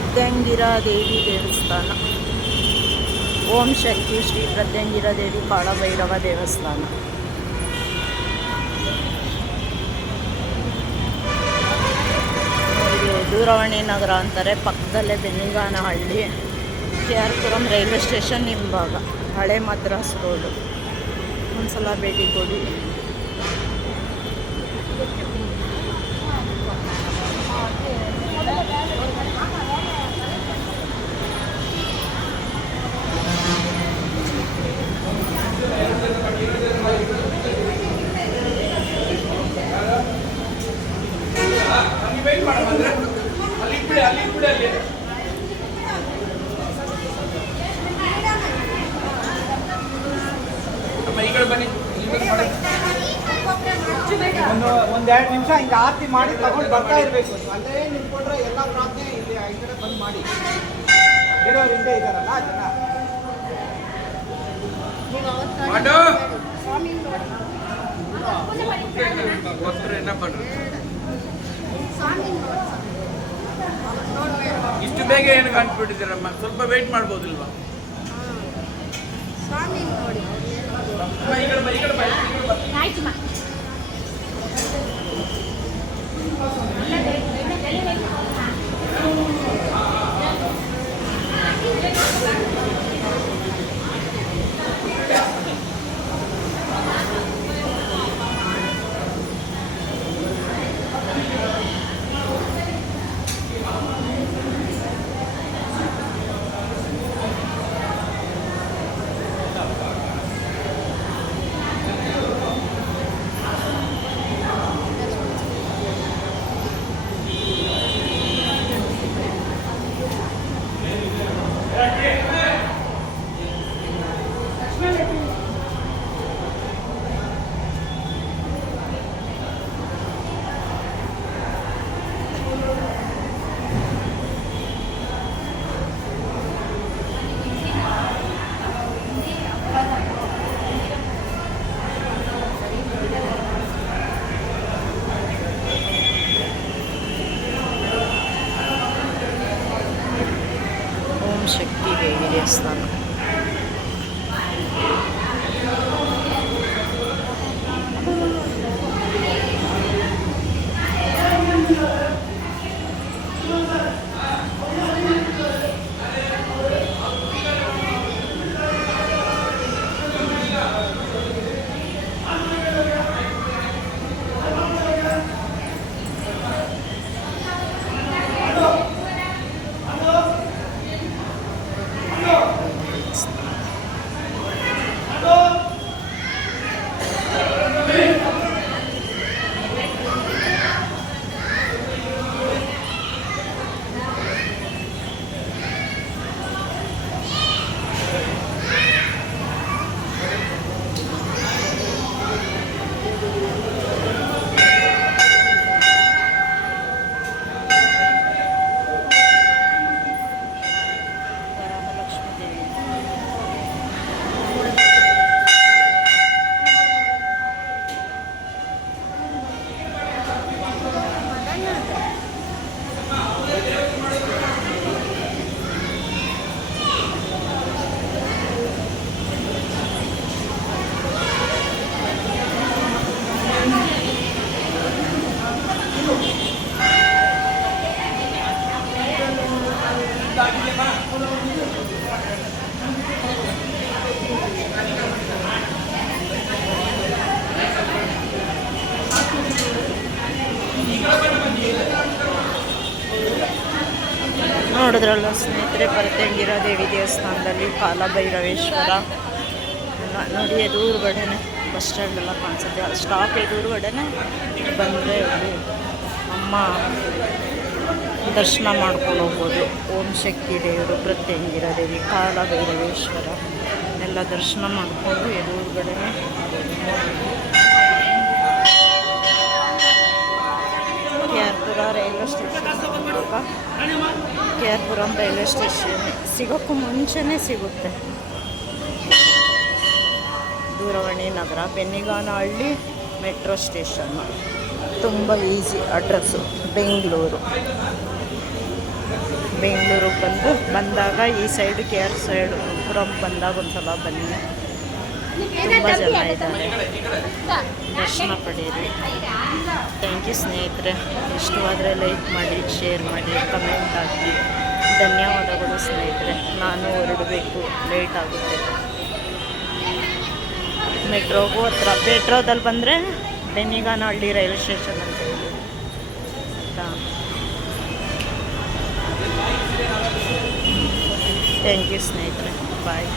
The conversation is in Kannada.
ಪ್ರತ್ಯಂಗಿರಾ ದೇವಿ ದೇವಸ್ಥಾನ. ಓಂ ಶಕ್ತಿ ಶ್ರೀ ಪ್ರತ್ಯಂಗಿರಾ ದೇವಿ ಕಾಳಭೈರವ ದೇವಸ್ಥಾನ. ಇದು ದೂರವಾಣಿ ನಗರ ಅಂತಾರೆ. ಪಕ್ಕದಲ್ಲೇ Benniganahalli, KR Puram railway station ಹಿಂಭಾಗ, ಹಳೆ ಮದ್ರಾಸ್ ರೋಡು. ಒಂದ್ಸಲ ಭೇಟಿ ಕೊಡಿ. ಒಂದೆರಡು ನಿಮಿಷ ಹಿಂಗೆ ಆರತಿ ಮಾಡಿ ತಗೊಂಡು ಬರ್ತಾ ಇರಬೇಕು. ಅಲ್ಲೇ ನಿಂತ್ಕೊಂಡ್ರೆ ಎಲ್ಲ ಪ್ರಾರ್ಥನೆ ಇಲ್ಲಿ ಈ ಕಡೆ ಬಂದು ಮಾಡಿ. ಬೇರೆಯವ್ರು ಹಿಂದೆ ಇದ್ದಾರಲ್ಲ ಜನ. ಇಷ್ಟು ಬೇಗ ಏನು ಕಾಣ್ಬಿಟ್ಟಿದ್ದೀರಮ್ಮ? ಸ್ವಲ್ಪ ವೇಟ್ ಮಾಡ್ಬೋದಿಲ್ವಾ? ಶಕ್ತಿ ದೇವಿ ದೇವಸ್ಥಾನ. ನೋಡಿದ್ರಲ್ಲ ಸ್ನೇಹಿತರೆ, ಪ್ರತ್ಯಂಗಿರಾ ದೇವಿ ದೇವಸ್ಥಾನದಲ್ಲಿ ಕಾಲಭೈರವೇಶ್ವರ ಎಲ್ಲ ನೋಡಿ. ಎದುರುಗಡೆನೆ ಬಸ್ ಸ್ಟ್ಯಾಂಡ್ ಎಲ್ಲ ಕಾಣಿಸುತ್ತೆ. ಸ್ಟಾಪ್ ಎದುರುಗಡೆನೆ ಬಂದರೆ ಅಮ್ಮ ದರ್ಶನ ಮಾಡ್ಕೊಂಡು ಹೋಗ್ಬೋದು. ಓಂ ಶಕ್ತಿ ದೇವರು, ಪ್ರತ್ಯಂಗಿರಾ ದೇವಿ, ಕಾಲಭೈರವೇಶ್ವರ ಎಲ್ಲ ದರ್ಶನ ಮಾಡಿಕೊಂಡು ಎದುರುಗಡೆನೆ KR Pura railway station. KR Puram railway station ಸಿಗೋಕ್ಕೂ ಮುಂಚೆನೇ ಸಿಗುತ್ತೆ. Doorvani Nagar, Benniganahalli metro station. ತುಂಬ ಈಸಿ ಅಡ್ರೆಸ್ಸು, ಬೆಂಗಳೂರು. ಬೆಂಗಳೂರಿಗೆ ಬಂದಾಗ ಈ ಸೈಡ್ KR ಸೈಡ್ ಪುರಂ ಬಂದಾಗ ಒಂದ್ಸಲ ಬನ್ನಿ. ತುಂಬ ಜನ ಇದ್ದಾರೆ, ದರ್ಶನ ಪಡೀರಿ. ಥ್ಯಾಂಕ್ ಯು ಸ್ನೇಹಿತರೆ. ಇಷ್ಟವಾದರೆ ಲೈಕ್ ಮಾಡಿ, ಶೇರ್ ಮಾಡಿ, ಕಮೆಂಟ್ ಹಾಕಿ. ಧನ್ಯವಾದಗಳು ಸ್ನೇಹಿತರೆ. ನಾನು ಹೊರಡಬೇಕು, ಲೇಟ್ ಆಗುತ್ತೆ. ಮೆಟ್ರೋಗೂ ಹತ್ರ. ಮೆಟ್ರೋದಲ್ಲಿ ಬಂದರೆ ಬೆನ್ನಿಗಾನಹಳ್ಳಿ ರೈಲ್ವೆ ಸ್ಟೇಷನ್ ಅಂತ ಹೇಳಿ. ಥ್ಯಾಂಕ್ ಯು ಸ್ನೇಹಿತರೆ. ಬಾಯ್.